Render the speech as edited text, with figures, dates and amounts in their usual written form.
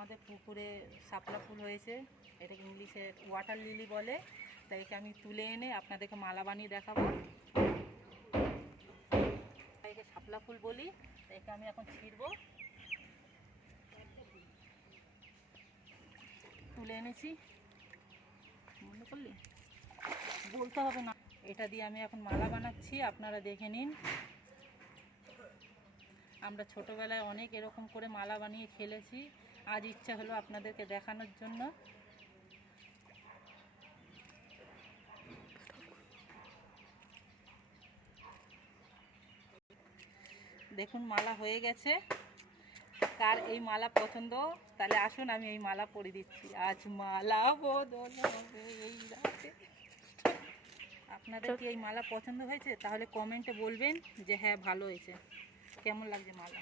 আমাদের পুকুরে শাপলা ফুল হয়েছে, এটাকে ইংলিশে ওয়াটার লিলি বলে। তাই একে আমি তুলে এনে আপনাদেরকে মালা বানিয়ে দেখাবো। একে শাপলা ফুল বলি। একে আমি এখন ছিঁড়বো। তুলে এনেছি, মনে করলি বলতে হবে না। এটা দিয়ে আমি এখন মালা বানাচ্ছি, আপনারা দেখে নিন। আমরা ছোটোবেলায় অনেক এরকম করে মালা বানিয়ে খেলেছি, আজ ইচ্ছা হলো আপনাদেরকে দেখানোর জন্য। দেখুন মালা হয়ে গেছে। কার এই মালা পছন্দ তাহলে আসুন আমি এই মালা পরিয়ে দিচ্ছি। আজ মালা বদল হবে এই রাতে। আপনাদের কি এই মালা পছন্দ হয়েছে? তাহলে কমেন্টে বলবেন যে হ্যাঁ ভালো হয়েছে। কেমন লাগছে মালা?